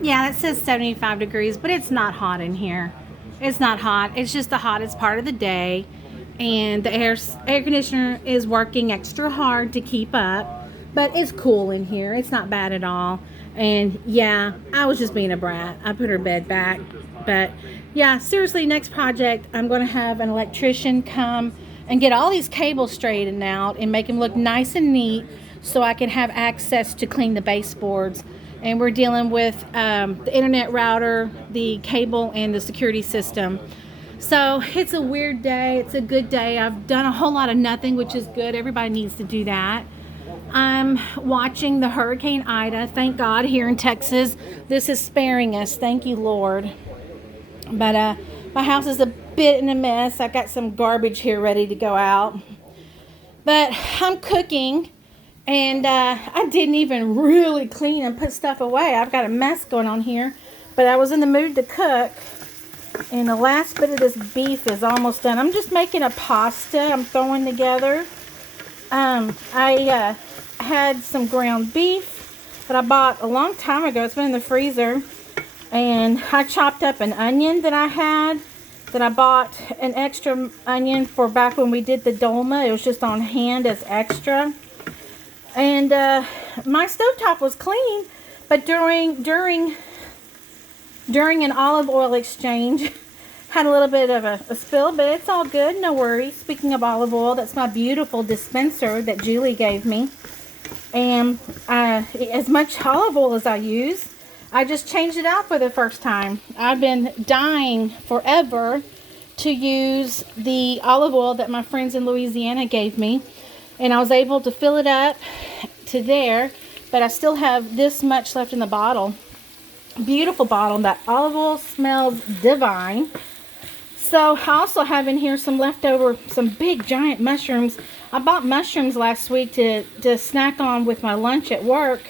Yeah, it says 75 degrees, but it's not hot in here. It's not hot. It's just the hottest part of the day. And the air conditioner is working extra hard to keep up. But it's cool in here. It's not bad at all. And yeah, I was just being a brat. I put her bed back. But yeah, seriously, next project, I'm going to have an electrician come and get all these cables straightened out and make them look nice and neat so I can have access to clean the baseboards. And we're dealing with the internet router, the cable, and the security system. So it's a weird day. It's a good day. I've done a whole lot of nothing, which is good. Everybody needs to do that. I'm watching the Hurricane Ida. Thank God here in Texas, this is sparing us. Thank you, Lord. But my house is a bit in a mess. I got some garbage here ready to go out. But I'm cooking. And I didn't even really clean and put stuff away. I've got a mess going on here. But I was in the mood to cook. And the last bit of this beef is almost done. I'm just making a pasta I'm throwing together. I had some ground beef that I bought a long time ago. It's been in the freezer. And I chopped up an onion that I had. That I bought an extra onion for back when we did the dolma. It was just on hand as extra. And my stovetop was clean, but during an olive oil exchange, had a little bit of a spill, but it's all good, no worries. Speaking of olive oil, that's my beautiful dispenser that Julie gave me. And as much olive oil as I use, I just changed it out for the first time. I've been dying forever to use the olive oil that my friends in Louisiana gave me. And I was able to fill it up to there, but I still have this much left in the bottle. Beautiful bottle. That olive oil smells divine. So I also have in here some leftover, some big giant mushrooms. I bought mushrooms last week to snack on with my lunch at work.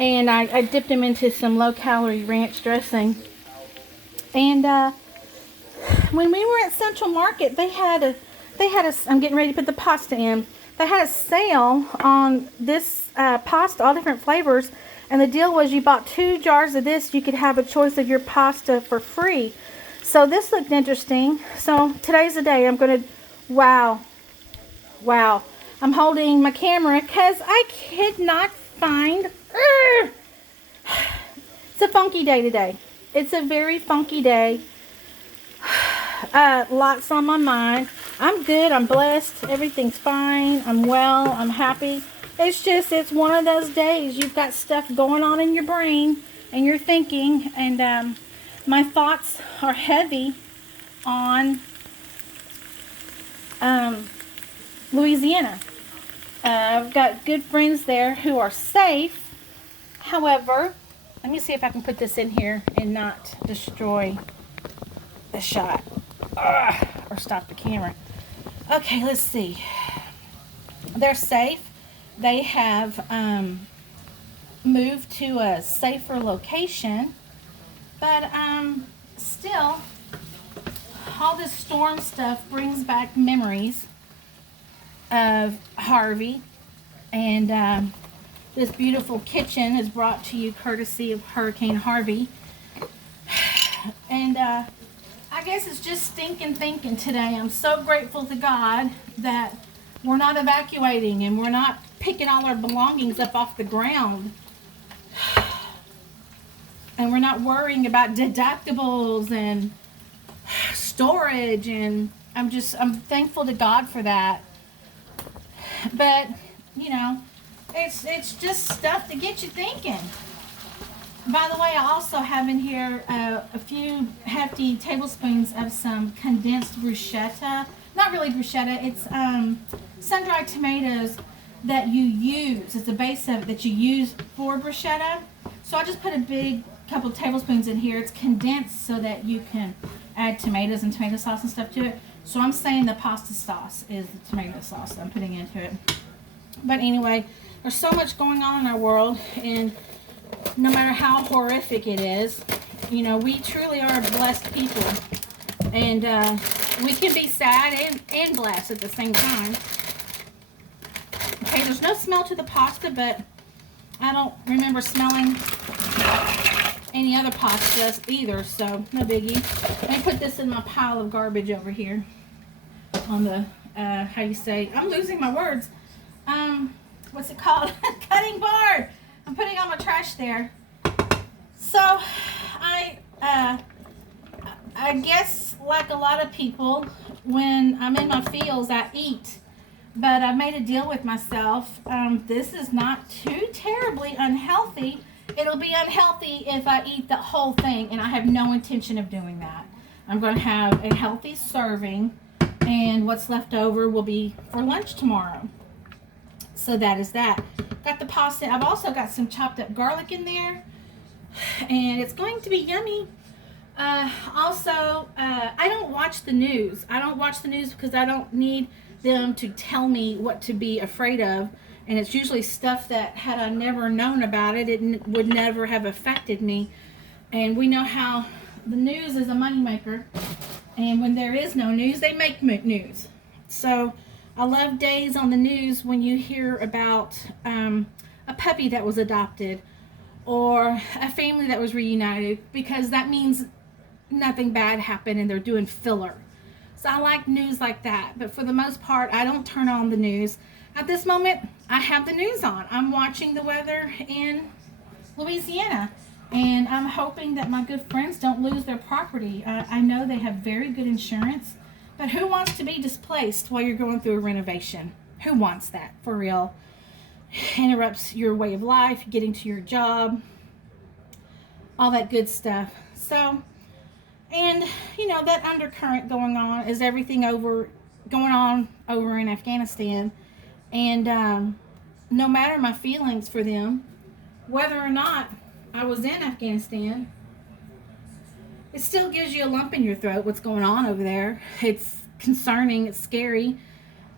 And I dipped them into some low-calorie ranch dressing. And when we were at Central Market, they had a, I'm getting ready to put the pasta in. They had a sale on this pasta, all different flavors. And the deal was you bought 2 jars of this, you could have a choice of your pasta for free. So this looked interesting. So today's the day. I'm going to, wow. I'm holding my camera because I could not find, it's a funky day today. It's a very funky day. Lots on my mind. I'm good. I'm blessed. Everything's fine. I'm well. I'm happy. It's one of those days. You've got stuff going on in your brain and you're thinking. And my thoughts are heavy on Louisiana. I've got good friends there who are safe. However, let me see if I can put this in here and not destroy the shot. Or stop the camera. Okay, let's see. They're safe. They have moved to a safer location. But still, all this storm stuff brings back memories of Harvey. And this beautiful kitchen is brought to you courtesy of Hurricane Harvey. And I guess it's just stinking thinking today. I'm so grateful to God that we're not evacuating and we're not picking all our belongings up off the ground. And we're not worrying about deductibles and storage, and I'm thankful to God for that. But, you know, it's just stuff to get you thinking. By the way, I also have in here a few hefty tablespoons of some condensed bruschetta. Not really bruschetta, it's sun-dried tomatoes that you use. It's the base of it that you use for bruschetta. So I just put a big couple of tablespoons in here. It's condensed so that you can add tomatoes and tomato sauce and stuff to it. So I'm saying the pasta sauce is the tomato sauce that I'm putting into it. But anyway, there's so much going on in our world, and no matter how horrific it is, you know, we truly are blessed people. And we can be sad and blessed at the same time. Okay, there's no smell to the pasta, but I don't remember smelling any any other pots just either, so no biggie. Let me put this in my pile of garbage over here on the, how you say, I'm losing my words. What's it called? Cutting board. I'm putting all my trash there. So, I guess like a lot of people, when I'm in my fields, I eat. But I made a deal with myself. This is not too terribly unhealthy. It'll be unhealthy if I eat the whole thing, and I have no intention of doing that. I'm going to have a healthy serving, and what's left over will be for lunch tomorrow. So that is that. Got the pasta. I've also got some chopped up garlic in there, and it's going to be yummy. Also, I don't watch the news. I don't watch the news because I don't need them to tell me what to be afraid of, and it's usually stuff that had I never known about it, it would never have affected me. And we know how the news is a moneymaker, and when there is no news, they make news. So I love days on the news when you hear about a puppy that was adopted or a family that was reunited, because that means nothing bad happened and they're doing filler. So I like news like that, but for the most part, I don't turn on the news. At this moment, I have the news on. I'm watching the weather in Louisiana, and I'm hoping that my good friends don't lose their property. I know they have very good insurance, but who wants to be displaced while you're going through a renovation? Who wants that, for real? Interrupts your way of life, getting to your job, all that good stuff. So, and you know, that undercurrent going on is everything going on over in Afghanistan. And no matter my feelings for them, whether or not I was in Afghanistan, it still gives you a lump in your throat what's going on over there. It's concerning, it's scary.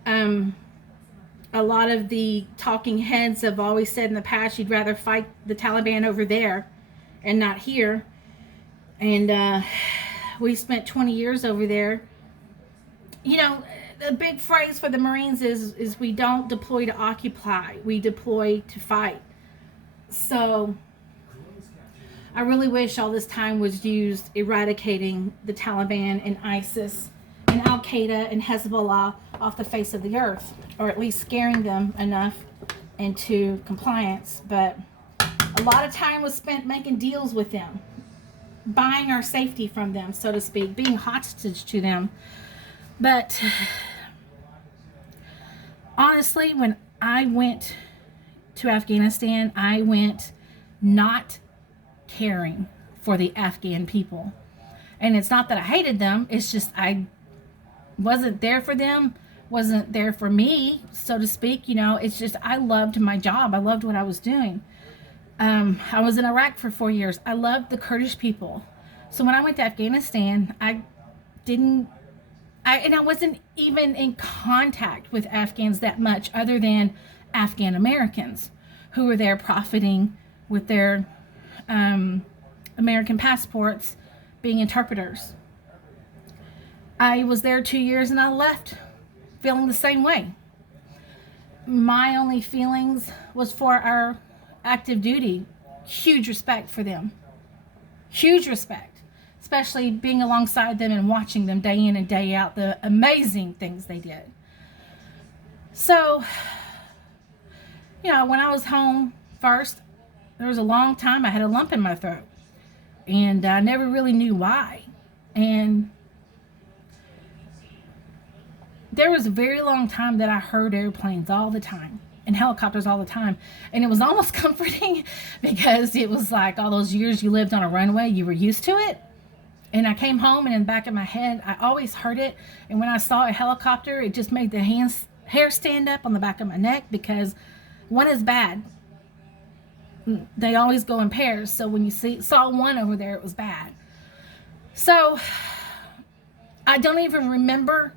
A lot of the talking heads have always said in the past you'd rather fight the Taliban over there and not here. And we spent 20 years over there. You know, the big phrase for the Marines is we don't deploy to occupy, we deploy to fight. So I really wish all this time was used eradicating the Taliban and ISIS and Al-Qaeda and Hezbollah off the face of the earth, or at least scaring them enough into compliance. But a lot of time was spent making deals with them, buying our safety from them, so to speak, being hostage to them. But honestly, when I went to Afghanistan, I went not caring for the Afghan people. And it's not that I hated them, it's just I wasn't there for them, wasn't there for me, so to speak. You know, it's just I loved my job. I loved what I was doing. I was in Iraq for 4 years. I loved the Kurdish people. So when I went to Afghanistan, I wasn't even in contact with Afghans that much, other than Afghan Americans who were there profiting with their American passports, being interpreters. I was there 2 years and I left feeling the same way. My only feelings was for our active duty. Huge respect for them. Huge respect. Especially being alongside them and watching them day in and day out, the amazing things they did. So, you know, when I was home first, there was a long time I had a lump in my throat. And I never really knew why. And there was a very long time that I heard airplanes all the time and helicopters all the time. And it was almost comforting, because it was like all those years you lived on a runway, you were used to it. And I came home, and in the back of my head, I always heard it. And when I saw a helicopter, it just made the hair stand up on the back of my neck, because one is bad. They always go in pairs. So when you saw one over there, it was bad. So I don't even remember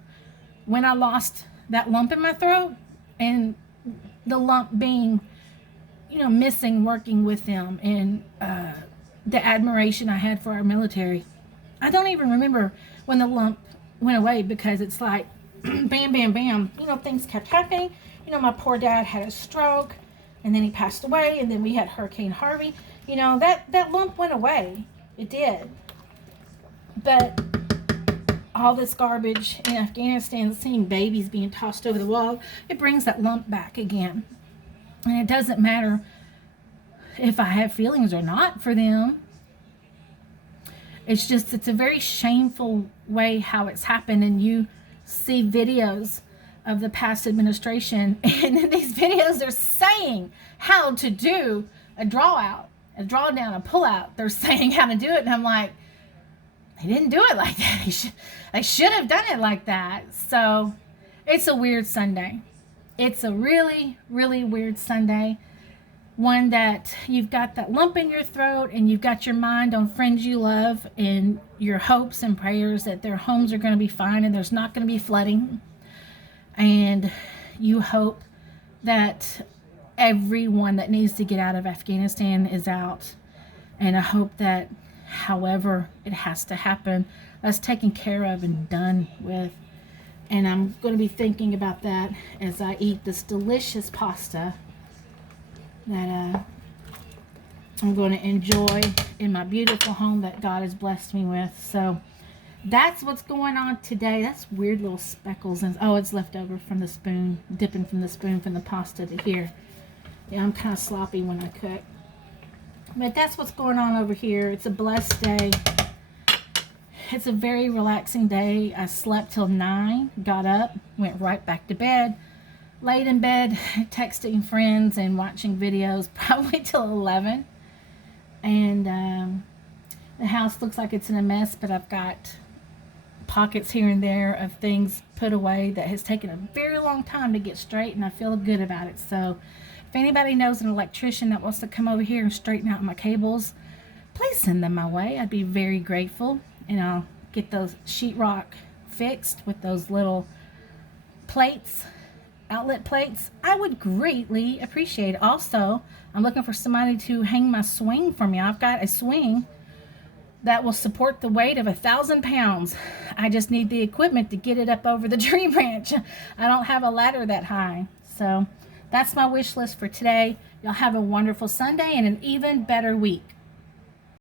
when I lost that lump in my throat, and the lump being, you know, missing working with them, and the admiration I had for our military. I don't even remember when the lump went away, because it's like bam, bam, bam. You know, things kept happening. You know, my poor dad had a stroke, and then he passed away, and then we had Hurricane Harvey. you know, that lump went away. It did. But all this garbage in Afghanistan, seeing babies being tossed over the wall, it brings that lump back again. And it doesn't matter if I have feelings or not for them. It's just, it's a very shameful way how it's happened. And you see videos of the past administration, and in these videos they're saying how to do a draw out, a draw down, a pull out. They're saying how to do it, and I'm like, they didn't do it like that. They should have done it like that. So it's a weird Sunday. It's a really, really weird Sunday. One that you've got that lump in your throat, and you've got your mind on friends you love, and your hopes and prayers that their homes are going to be fine and there's not going to be flooding. And you hope that everyone that needs to get out of Afghanistan is out. And I hope that however it has to happen, that's taken care of and done with. And I'm going to be thinking about that as I eat this delicious pasta that I'm going to enjoy in my beautiful home that God has blessed me with. So that's what's going on today. That's weird little speckles. And oh, it's left over from the spoon, dipping from the spoon from the pasta to here. Yeah, I'm kind of sloppy when I cook. But that's what's going on over here. It's a blessed day. It's a very relaxing day. I slept till 9, got up, went right back to bed, laid in bed, texting friends and watching videos probably till 11. And the house looks like it's in a mess, but I've got pockets here and there of things put away that has taken a very long time to get straight, and I feel good about it. So if anybody knows an electrician that wants to come over here and straighten out my cables, please send them my way. I'd be very grateful. And I'll get those sheetrock fixed with those little plates, outlet plates. I would greatly appreciate it. Also, I'm looking for somebody to hang my swing for me. I've got a swing that will support the weight of 1,000 pounds. I just need the equipment to get it up over the tree branch. I don't have a ladder that high. So that's my wish list for today. Y'all have a wonderful Sunday and an even better week.